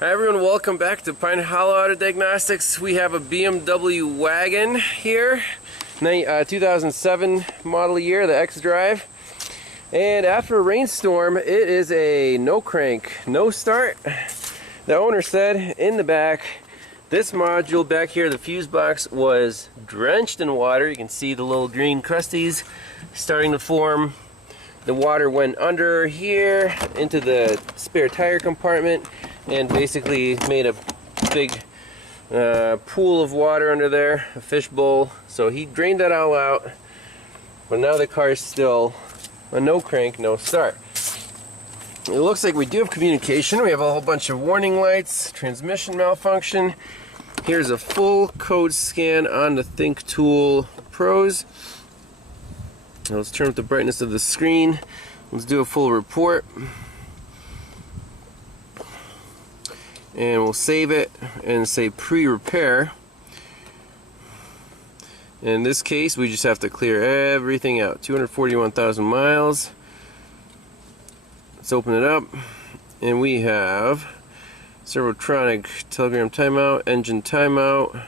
Hi everyone, welcome back to Pine Hollow Auto Diagnostics. We have a BMW Wagon here, 2007 model year, the X-Drive. And after a rainstorm, it is a no crank, no start. The owner said in the back, this module back here, the fuse box, was drenched in water. You can see the little green crusties starting to form. The water went under here into the spare tire compartment and basically made a big pool of water under there, a fishbowl. So he drained that all out, but now the car is still a no crank, no start. It looks like we do have communication. We have a whole bunch of warning lights, transmission malfunction. Here's a full code scan on the THINKTOOL Pros. Now let's turn up the brightness of the screen. Let's do a full report. And we'll save it and say pre-repair. In this case, we just have to clear everything out. 241,000 miles. Let's open it up. And we have servotronic telegram timeout, engine timeout,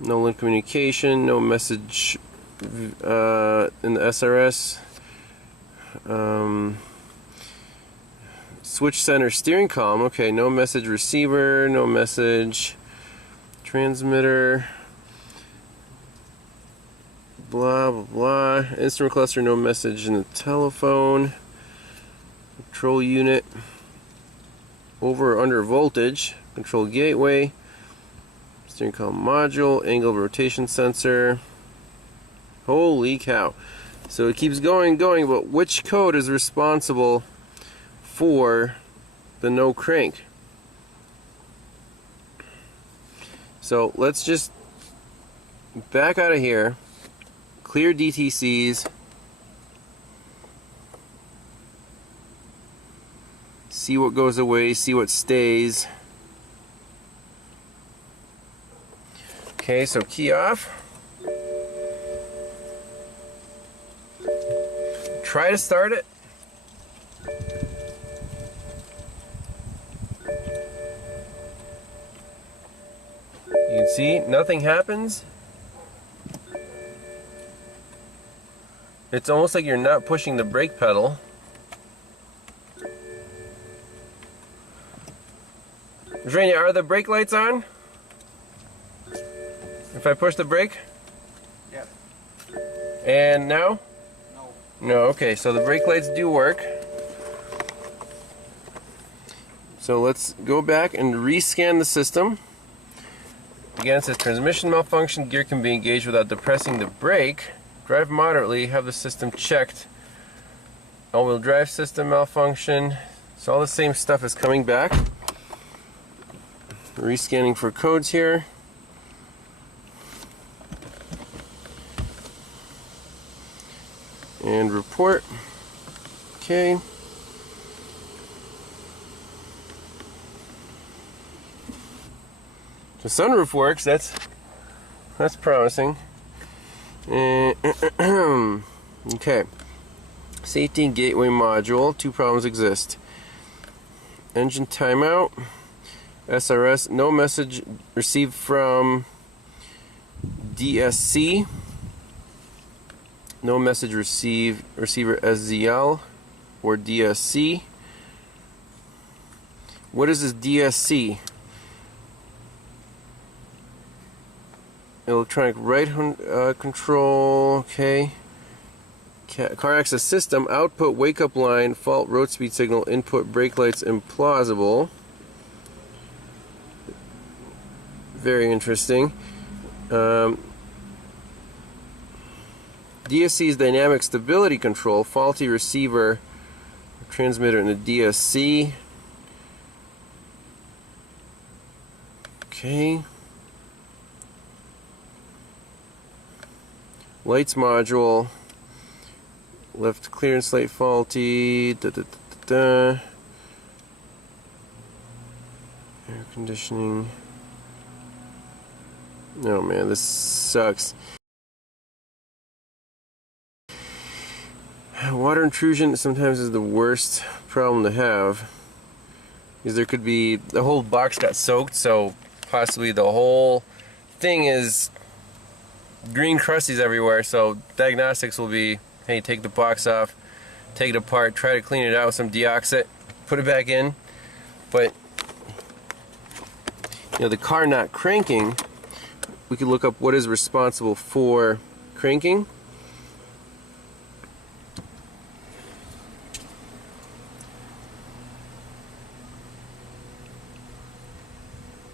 no link communication, no message in the SRS. Switch center steering column. Okay, no message receiver, no message transmitter. Blah blah blah. Instrument cluster, no message in the telephone. Control unit. Over or under voltage. Control gateway. Steering column module. Angle of rotation sensor. Holy cow. So it keeps going, but which code is responsible for the no crank? So let's just back out of here, clear DTCs, see what goes away, see what stays. Okay, so key off. Try to start it. You can see nothing happens. It's almost like you're not pushing the brake pedal. Virginia, are the brake lights on? If I push the brake? Yes. And now? No, okay, so the brake lights do work. So let's go back and rescan the system. Again, it says transmission malfunction, gear can be engaged without depressing the brake. Drive moderately, have the system checked. All-wheel drive system malfunction. So all the same stuff is coming back. Rescanning for codes here. And report. Okay. The sunroof works. That's promising. Okay. Safety and gateway module. Two problems exist. Engine timeout. SRS. No message received from DSC. No message receiver SZL or DSC. What is this DSC? Electronic right control. Okay. Car access system. Output wake up line. Fault road speed signal. Input brake lights implausible. Very interesting. DSC is dynamic stability control. Faulty receiver transmitter in the DSC. Okay. Lights module. Left clearance light faulty. Air conditioning. Oh man, this sucks. Water intrusion sometimes is the worst problem to have. because there could be, the whole box got soaked, so possibly the whole thing is green crusties everywhere. So diagnostics will be, hey, take the box off, take it apart, try to clean it out with some deoxit, put it back in. But you know, the car not cranking, we could look up what is responsible for cranking.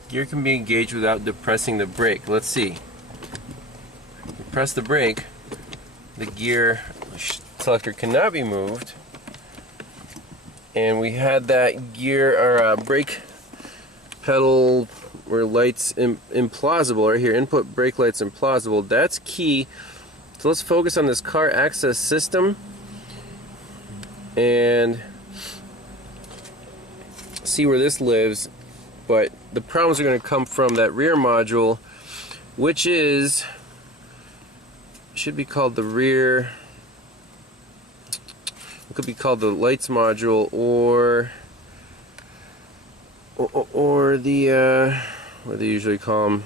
Gear can be engaged without depressing the brake. Let's see. You press the brake, the gear selector cannot be moved, and we had that gear or brake pedal where lights implausible right here. Input brake lights implausible. That's key. So let's focus on this car access system and see where this lives. But the problems are going to come from that rear module, which is, should be called the rear, it could be called the lights module, or the what do they usually call them?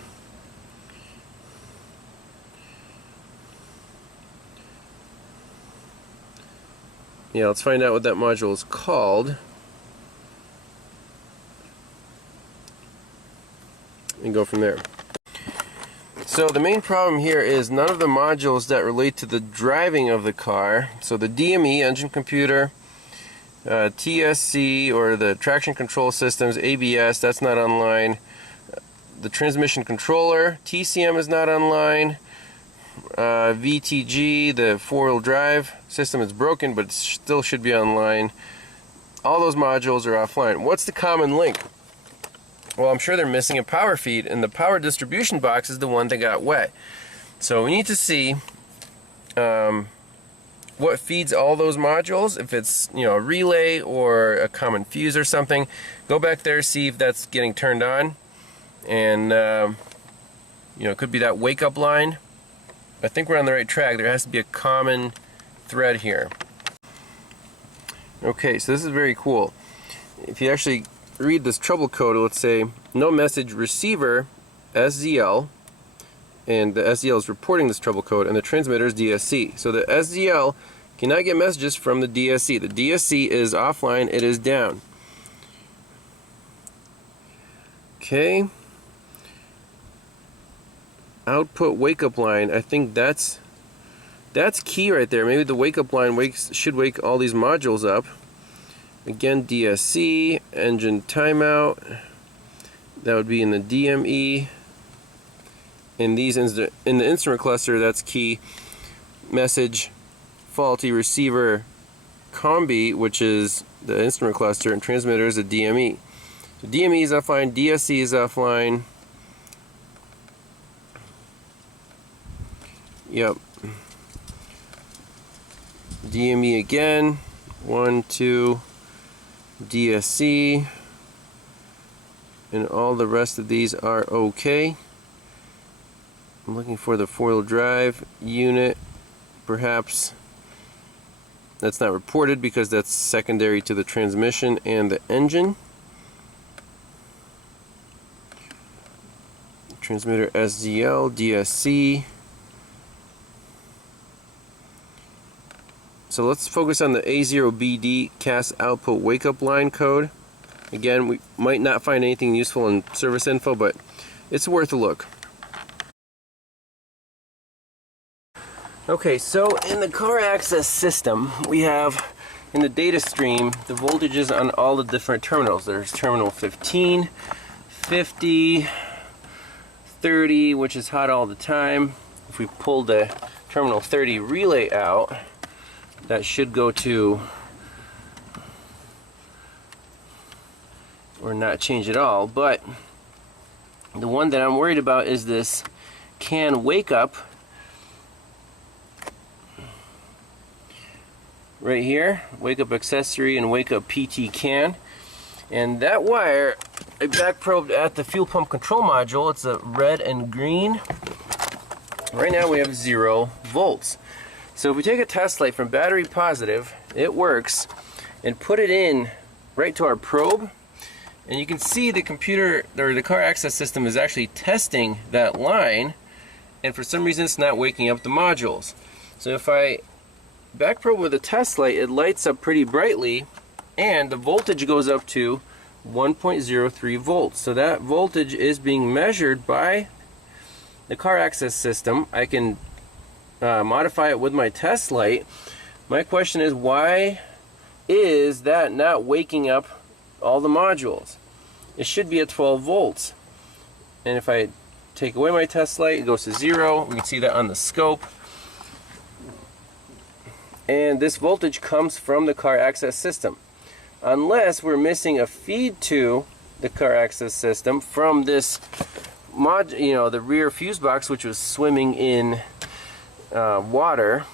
Yeah, let's find out what that module is called and go from there. So the main problem here is none of the modules that relate to the driving of the car, so the DME, engine computer, TSC, or the traction control systems, ABS, that's not online. The transmission controller, TCM, is not online. VTG, the four-wheel drive system, is broken, but it still should be online. All those modules are offline. What's the common link? Well, I'm sure they're missing a power feed, and the power distribution box is the one that got wet. So we need to see what feeds all those modules. If it's, you know, a relay or a common fuse or something, go back there, see if that's getting turned on. And you know, it could be that wake up line. I think we're on the right track. There has to be a common thread here. Okay, so this is very cool. If you actually read this trouble code, let's say no message receiver SZL, and the SZL is reporting this trouble code, and the transmitter is DSC. So the SZL cannot get messages from the DSC. The DSC is offline, it is down. Okay. Output wake up line, I think that's key right there. Maybe the wake up line should wake all these modules up. Again, DSC, engine timeout, that would be in the DME. In these in the instrument cluster, that's key. Message faulty receiver combi, which is the instrument cluster, and transmitter is the DME. So DME is offline, DSC is offline. Yep. DME again. 1, 2. DSC, and all the rest of these are okay. I'm looking for the four-wheel drive unit. Perhaps that's not reported because that's secondary to the transmission and the engine. Transmitter SZL, DSC. So let's focus on the A0BD CAS output wake-up line code. Again, we might not find anything useful in service info, but it's worth a look. Okay, so in the car access system, we have in the data stream the voltages on all the different terminals. There's terminal 15, 50, 30, which is hot all the time. If we pull the terminal 30 relay out, that should go to, or not change at all, but the one that I'm worried about is this CAN wake up right here, wake up accessory and wake up PT CAN. And that wire, I back probed at the fuel pump control module. It's a red and green. Right now we have 0 volts. So if we take a test light from battery positive, it works, and put it in right to our probe, And you can see the computer, or the car access system, is actually testing that line, and for some reason it's not waking up the modules. So if I back probe with a test light, it lights up pretty brightly, and the voltage goes up to 1.03 volts. So that voltage is being measured by the car access system. I can modify it with my test light. My question is, why is that not waking up all the modules? It should be at 12 volts. And if I take away my test light, it goes to 0. We can see that on the scope. And this voltage comes from the car access system. Unless we're missing a feed to the car access system from this the rear fuse box, which was swimming in water.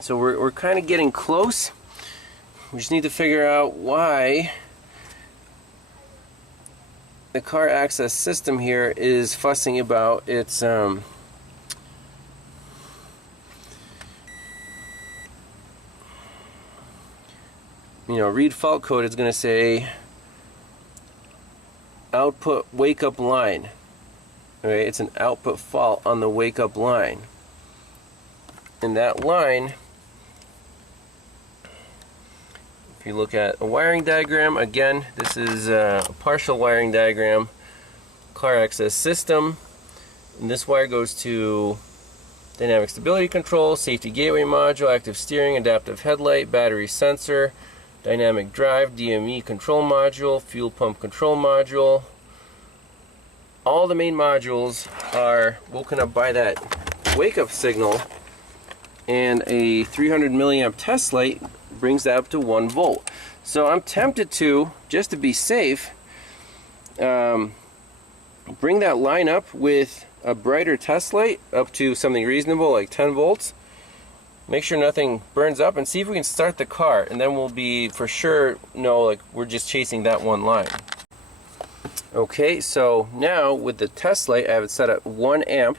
So we're kind of getting close. We just need to figure out why the car access system here is fussing about its read fault code is going to say output wake up line. Okay, it's an output fault on the wake up line. And that line, if you look at a wiring diagram, again, this is a partial wiring diagram, car access system. And this wire goes to dynamic stability control, safety gateway module, active steering, adaptive headlight, battery sensor, dynamic drive, DME control module, fuel pump control module. All the main modules are woken up by that wake up signal, and a 300 milliamp test light brings that up to 1 volt. So I'm tempted to, just to be safe, bring that line up with a brighter test light up to something reasonable like 10 volts. Make sure nothing burns up, and see if we can start the car, and then we'll be for sure know like we're just chasing that one line. Okay, so now with the test light, I have it set at 1 amp.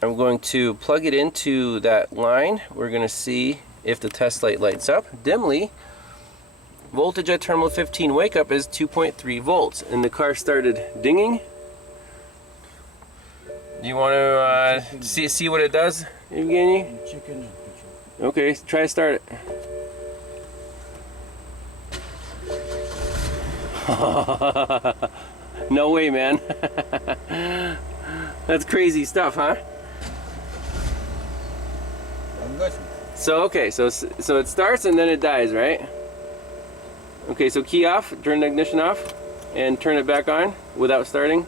I'm going to plug it into that line. We're going to see if the test light lights up dimly. Voltage at terminal 15 wake up is 2.3 volts, and the car started dinging. Do you want to see what it does, Evgeny? Okay, try to start it. No way, man. That's crazy stuff, huh? So okay, so it starts and then it dies, right? Okay, so key off, turn the ignition off, and turn it back on without starting.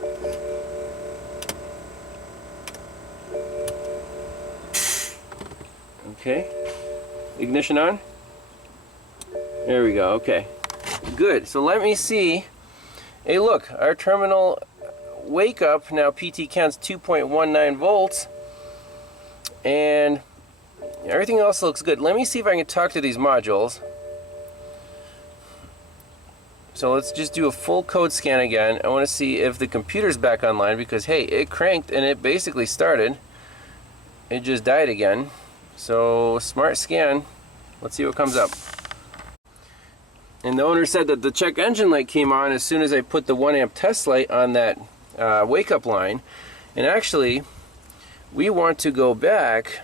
Okay, ignition on. There we go. Okay, good. So let me see. Hey, look, our terminal wake up now PT counts 2.19 volts, and everything else looks good. Let me see if I can talk to these modules. So let's just do a full code scan again. I want to see if the computer's back online, because hey, it cranked and it basically started. It just died again. So smart scan. Let's see what comes up. And the owner said that the check engine light came on as soon as I put the 1 amp test light on that wake up line. And actually, we want to go back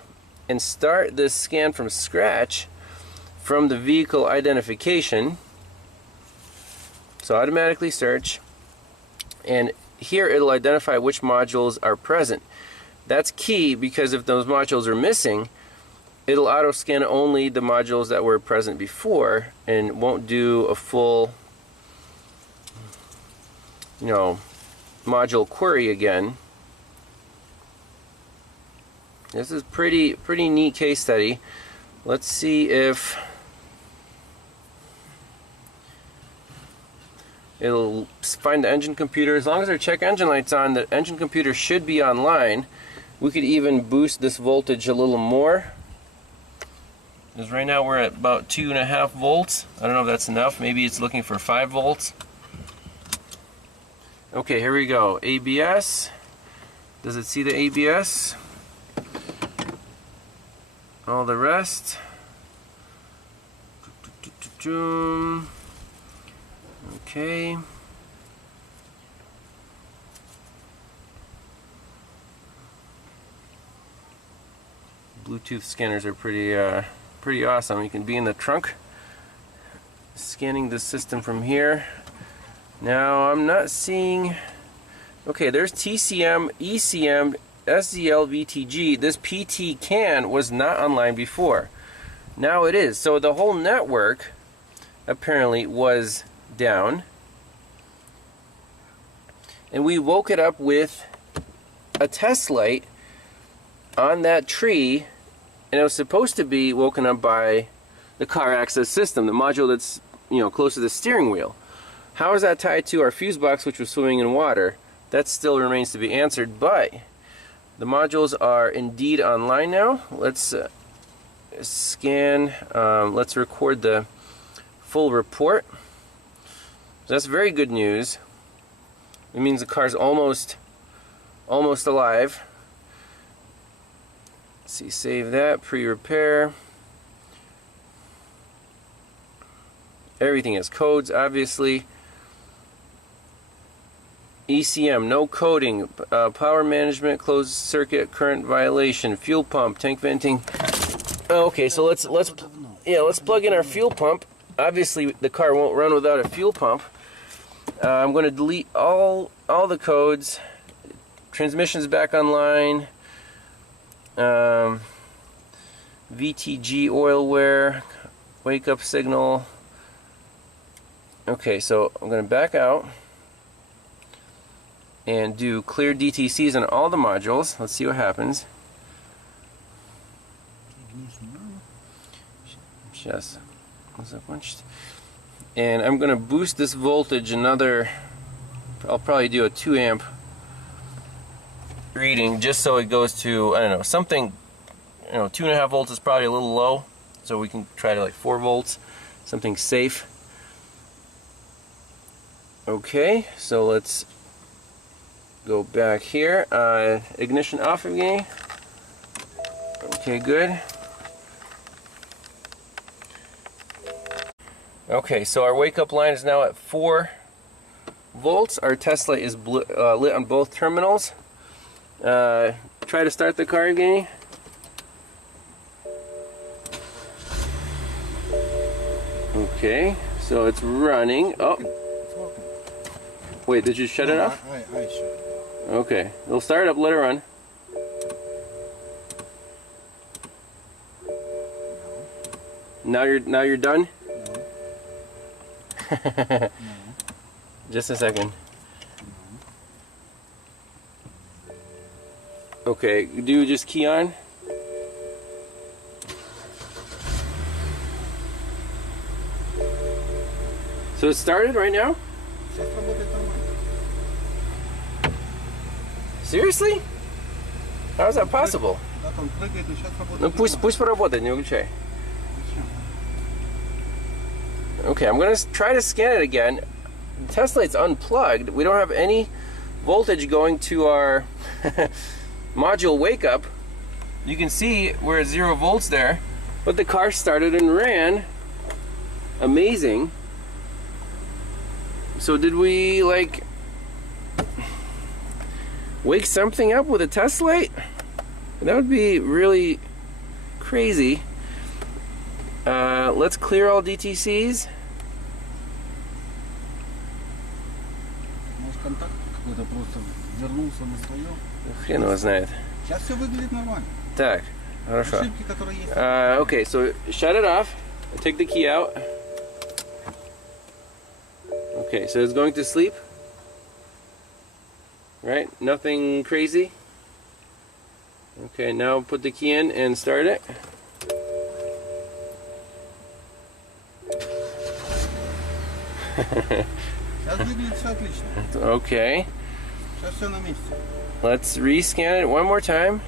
and start this scan from scratch from the vehicle identification. So automatically search, and here it'll identify which modules are present. That's key, because if those modules are missing, it'll auto scan only the modules that were present before and won't do a full module query again. This is pretty neat case study. Let's see if it'll find the engine computer. As long as our check engine light's on, the engine computer should be online. We could even boost this voltage a little more, because right now we're at about 2.5 volts. I don't know if that's enough. Maybe it's looking for 5 volts. Okay, here we go. ABS. Does it see the ABS? All the rest. Okay. Bluetooth scanners are pretty awesome. You can be in the trunk scanning the system from here. Now I'm not seeing. Okay, there's TCM, ECM, SZL, VTG. This PT CAN was not online before. Now it is. So the whole network apparently was down. And we woke it up with a test light on that tree, and it was supposed to be woken up by the car access system, the module that's, you know, close to the steering wheel. How is that tied to our fuse box, which was swimming in water? That still remains to be answered, but the modules are indeed online now. Let's scan, let's record the full report. So that's very good news. It means the car's almost alive. Let's see, save that, pre-repair. Everything has codes, obviously. ECM, no coding, power management, closed circuit, current violation, fuel pump, tank venting. Okay, so let's plug in our fuel pump. Obviously, the car won't run without a fuel pump. I'm going to delete all the codes. Transmission's back online. VTG oil wear, wake up signal. Okay, so I'm going to back out and do clear DTCs on all the modules. Let's see what happens. Yes. And I'm going to boost this voltage another, I'll probably do a 2 amp reading just so it goes to, I don't know, something, you know, 2.5 volts is probably a little low, so we can try to like 4 volts, something safe. Okay, so let's go back here. Ignition off again. Okay, good. Okay, so our wake up line is now at 4 volts. Our test light is lit on both terminals. Try to start the car again. Okay, so it's running. Oh, wait, did you shut it off? I shut it off. Okay, it'll start up, let it run. Now you're done? No. Just a second. Okay, do you just key on? So it started right now? Сейчас работает нормально. Seriously? How is that possible? Да, там прыгает, но сейчас работает. Ну пусть поработает, не выключай. Okay, I'm gonna try to scan it again. The test light's unplugged. We don't have any voltage going to our module wake up. You can see we're at 0 volts there, but the car started and ran. Amazing. So did we like wake something up with a test light? That would be really crazy. Let's clear all DTCs. Может, контакт какой-то просто вернулся на свое. Хрен его знает. Сейчас все выглядит нормально. Так, хорошо. Ошибки, которые есть. Okay, so shut it off. Take the key out. Okay, so it's going to sleep. Right? Nothing crazy. Okay, now put the key in and start it. Сейчас выглядит все отлично. Okay. Сейчас все на месте. Let's rescan it one more time.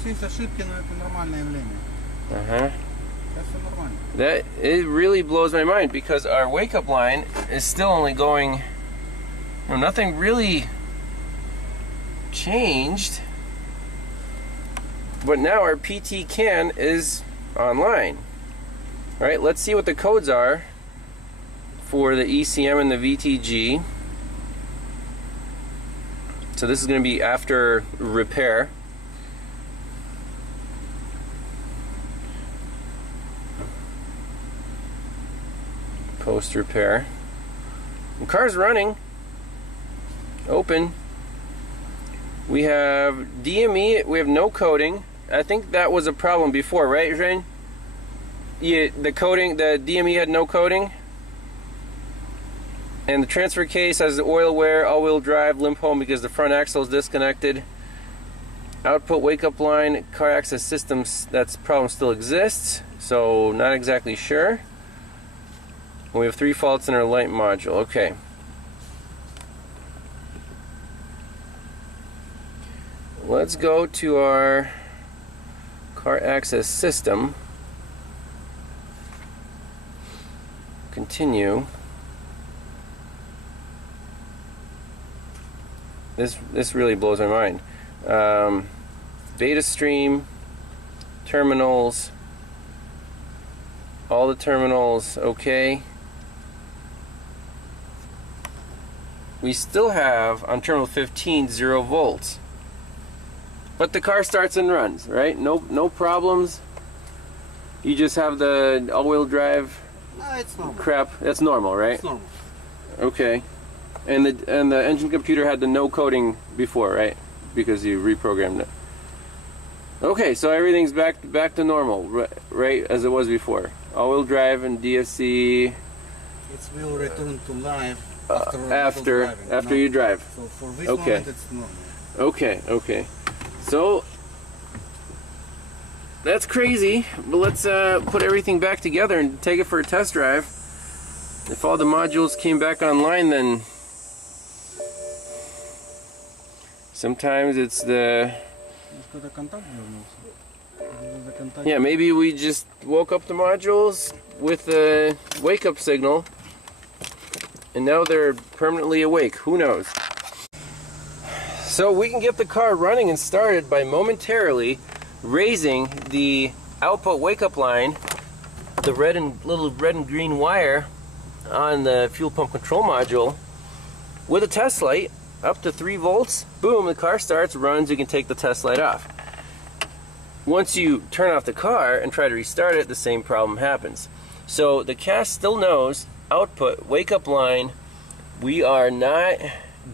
Здесь есть ошибки, но это нормальное явление. Uh-huh. Сейчас все нормально. That, it really blows my mind because our wake-up line is still only going, nothing really changed, but now our PT CAN is online. Alright, let's see what the codes are for the ECM and the VTG. So this is going to be after repair. Post repair. The car's running. Open. We have DME, we have no coding. I think that was a problem before, right, Rain? Yeah, the coding, the DME had no coding. And the transfer case has the oil wear, all-wheel drive, limp home because the front axle is disconnected. Output wake-up line, car access systems, that problem still exists, so not exactly sure. We have 3 faults in our light module. Okay. Let's go to our car access system. Continue. This really blows my mind. Data stream, terminals, all the terminals, okay. We still have on terminal 15 0 volts, but the car starts and runs, right? No problems. You just have the all-wheel drive. No, it's normal. Crap. That's normal, right? It's normal. Okay. And the engine computer had the no coding before, right? Because you reprogrammed it. Okay, so everything's back to normal, right as it was before. All-wheel drive and DSC. It will return to life after you drive. So for this Okay. moment it's normal. Okay. So that's crazy, but let's put everything back together and take it for a test drive. If all the modules came back online, then sometimes it's the... Yeah, maybe we just woke up the modules with a wake-up signal and now they're permanently awake. Who knows? So we can get the car running and started by momentarily raising the output wake-up line, the little red and green wire on the fuel pump control module, with a test light up to 3 volts. Boom, the car starts, runs, you can take the test light off. Once you turn off the car and try to restart it, the same problem happens. So the CAS still knows output wake-up line, we are not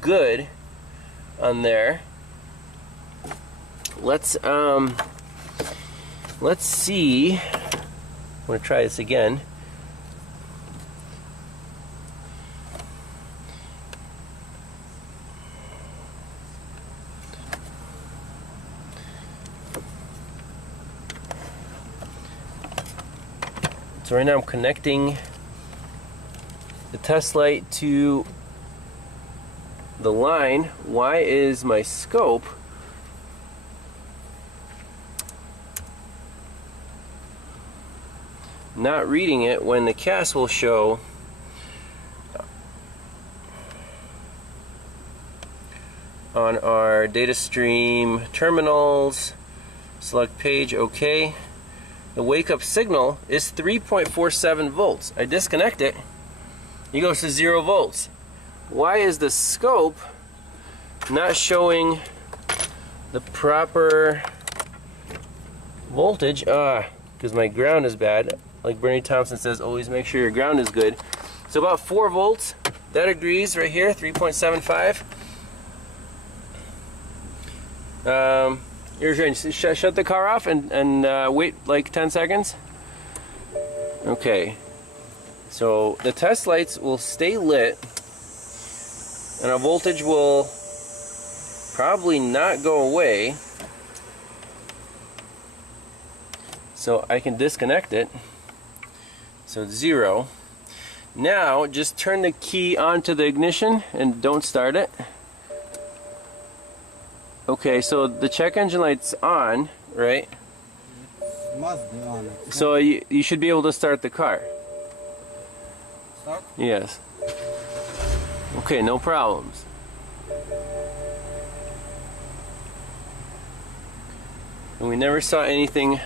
good on there. Let's see. I'm going to try this again. So right now I'm connecting the test light to the line. Why is my scope not reading it when the CAS will show on our data stream terminals? Select page, okay. The wake up signal is 3.47 volts. I disconnect it, it goes to 0 volts. Why is the scope not showing the proper voltage? Because my ground is bad. Like Bernie Thompson says, always make sure your ground is good. So about 4 volts, that agrees right here, 3.75. You're going to shut the car off and wait like 10 seconds. Okay. So the test lights will stay lit and our voltage will probably not go away. So I can disconnect it. So it's 0. Now just turn the key onto the ignition and don't start it. Okay, so the check engine light's on, right? It must be on. So you should be able to start the car. Start? Yes. Okay, no problems. And we never saw anything.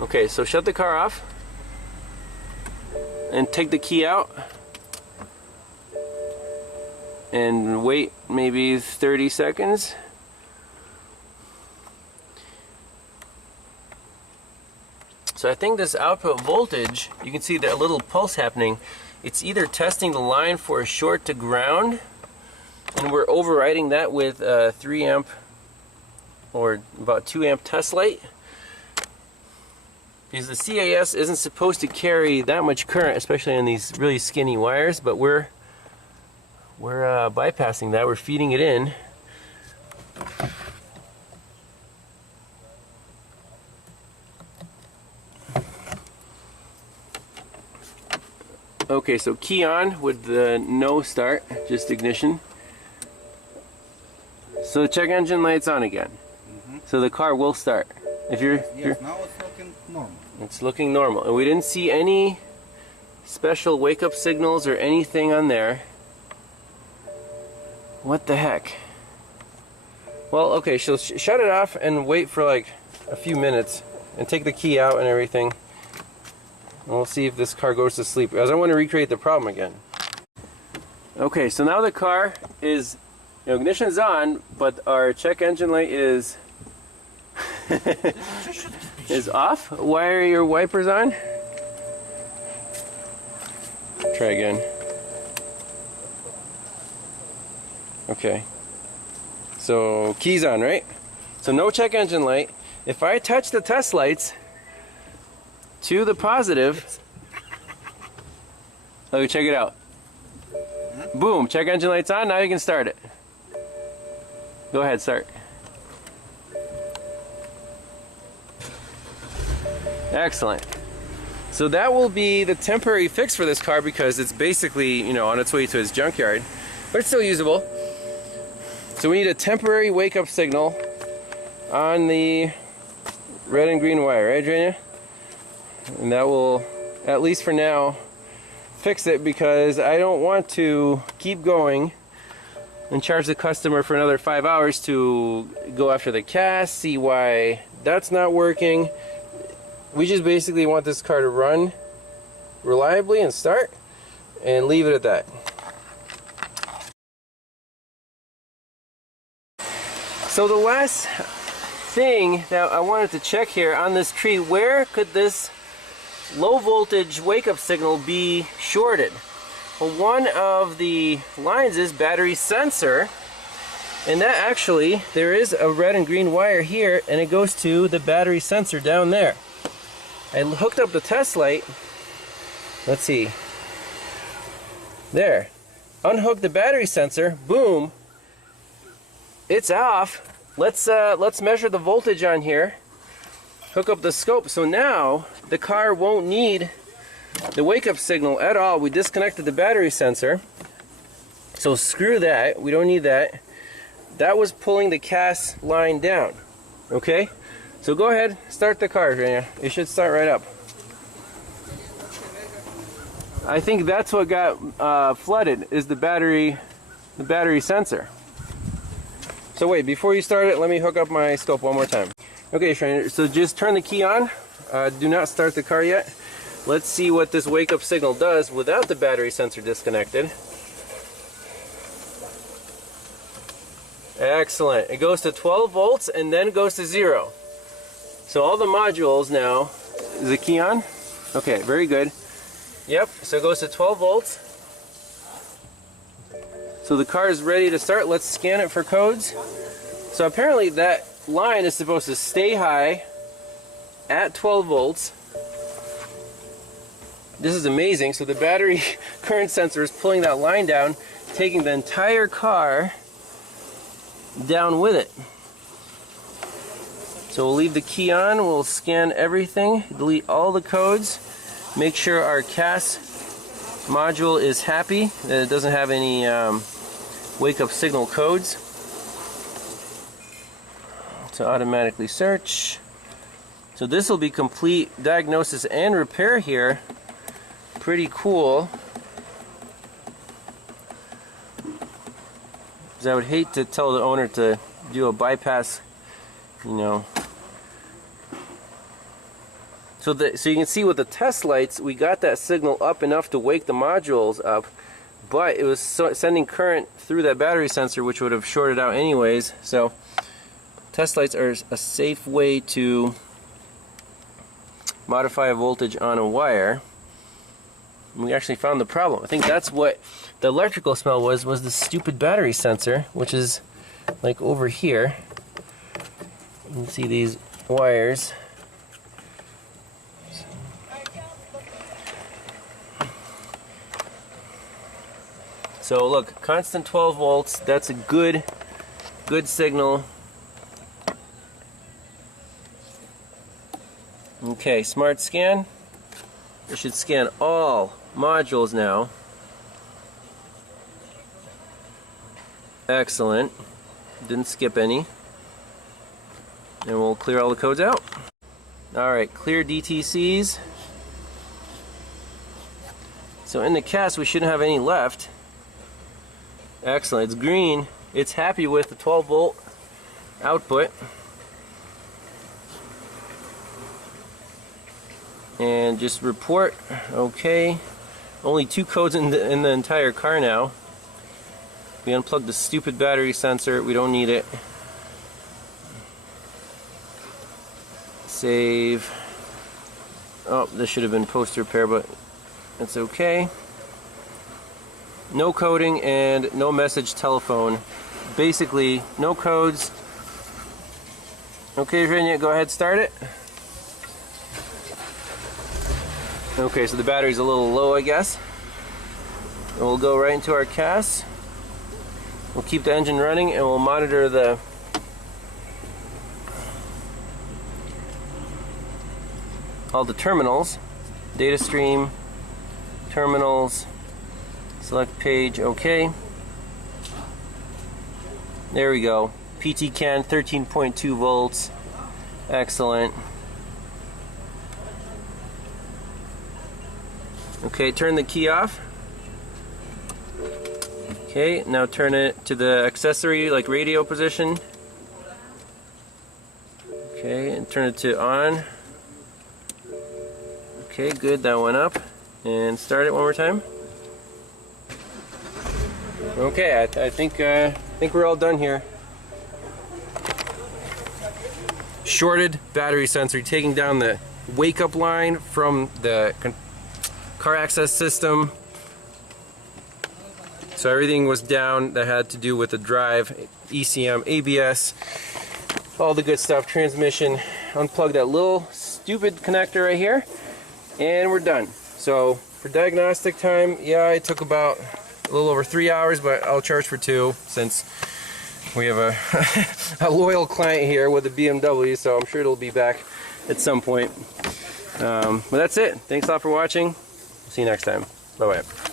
Okay, so shut the car off. and take the key out and wait maybe 30 seconds. So I think this output voltage, you can see that little pulse happening. It's either testing the line for a short to ground, and we're overriding that with a 3 amp or about 2 amp test light, because the CAS isn't supposed to carry that much current, especially on these really skinny wires, but we're bypassing that. We're feeding it in. Okay, so key on with the no start, just ignition. So the check engine light's on again. So the car will start. If you're, Yes, now it's looking normal. It's looking normal, and we didn't see any special wake-up signals or anything on there. What the heck? Well, okay, so shut it off and wait for like a few minutes, and take the key out and everything. And we'll see if this car goes to sleep, because I want to recreate the problem again. Okay, so now the car is, ignition is on, but our check engine light is is off. Why are your wipers on? Try again. Okay. So keys on, right? So no check engine light. If I touch the test lights to the positive, okay, check it out. Boom, check engine lights on. Now you can start it. Go ahead, start. Excellent. So that will be the temporary fix for this car, because it's basically, on its way to its junkyard, but it's still usable. So we need a temporary wake-up signal on the red and green wire, right, Drania? And that will, at least for now, fix it, because I don't want to keep going and charge the customer for another 5 hours to go after the CAS, see why that's not working. We just basically want this car to run reliably and start, and leave it at that. So the last thing that I wanted to check here on this tree, where could this low voltage wake-up signal be shorted? Well, one of the lines is battery sensor, and that actually, there is a red and green wire here, and it goes to the battery sensor down there. I hooked up the test light. Let's see. There. Unhook the battery sensor. Boom. It's off. Let's measure the voltage on here. Hook up the scope. So now the car won't need the wake-up signal at all. We disconnected the battery sensor. So screw that. We don't need that. That was pulling the CAS line down. Okay? So go ahead, start the car, Rania. It should start right up. I think that's what got flooded, is the battery sensor. So wait, before you start it, let me hook up my scope one more time. Okay, Trainer, so just turn the key on. Do not start the car yet. Let's see what this wake-up signal does without the battery sensor disconnected. Excellent. It goes to 12 volts and then goes to 0. So all the modules now, is the key on? Okay, very good. Yep, so it goes to 12 volts. So the car is ready to start. Let's scan it for codes. So apparently that line is supposed to stay high at 12 volts. This is amazing. So the battery current sensor is pulling that line down, taking the entire car down with it. So we'll leave the key on, we'll scan everything, delete all the codes, make sure our CAS module is happy, that it doesn't have any wake-up signal codes. So automatically search. So this will be complete diagnosis and repair here. Pretty cool. Because I would hate to tell the owner to do a bypass, So So you can see with the test lights, we got that signal up enough to wake the modules up, but it was sending current through that battery sensor, which would have shorted out anyways. So test lights are a safe way to modify a voltage on a wire. And we actually found the problem. I think that's what the electrical smell was the stupid battery sensor, which is like over here. You can see these wires. So look, constant 12 volts, that's a good signal. Okay, smart scan. It should scan all modules now. Excellent. Didn't skip any. And we'll clear all the codes out. Alright, clear DTCs. So in the cast we shouldn't have any left. Excellent, it's green. It's happy with the 12 volt output. And just report, okay. Only 2 codes in the entire car now. We unplugged the stupid battery sensor, we don't need it. Save. Oh, this should have been post repair, but it's okay. No coding and no message telephone. Basically, no codes. Okay, Virginia, go ahead, start it. Okay, so the battery's a little low, I guess. And we'll go right into our cast. We'll keep the engine running and we'll monitor all the terminals. Data stream, terminals, select page, okay. There we go. PT CAN 13.2 volts. Excellent. Okay, turn the key off. Okay, now turn it to the accessory, like radio position. Okay, and turn it to on. Okay, good, that went up. And start it one more time. Okay, I think we're all done here. Shorted battery sensor, taking down the wake-up line from the car access system. So everything was down that had to do with the drive, ECM, ABS, all the good stuff, transmission. Unplug that little stupid connector right here, and we're done. So for diagnostic time, yeah, it took about a little over 3 hours, but I'll charge for 2 since we have a loyal client here with a BMW, so I'm sure it'll be back at some point. But that's it. Thanks a lot for watching. See you next time. Bye-bye.